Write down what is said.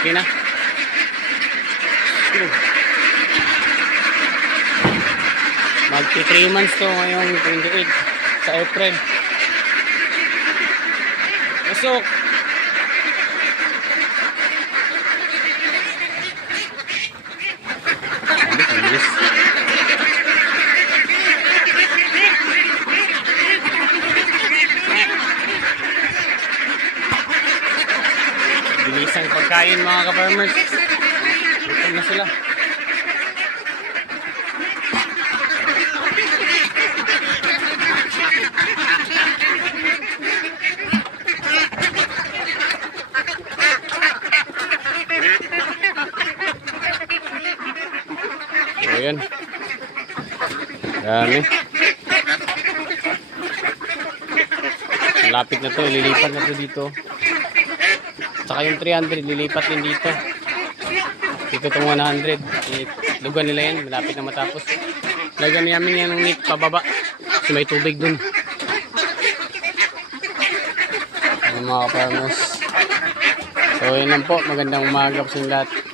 Malaki na. Magti 3 months to ngayong 28 sa April. Pasok! Bilisang pagkain mga ka-farmers. Gutom na sila. So, yan. Dami. Lapit na to, lilipat na to dito. Tsaka yung 300, lilipat din dito. Dito itong 100. Eh, lugan nila yan, malapit na matapos. Lagyan namin yan ng net pababa. Kasi may tubig dun. Ang mga farmers. So yun lang po, magandang umaga po sa lahat.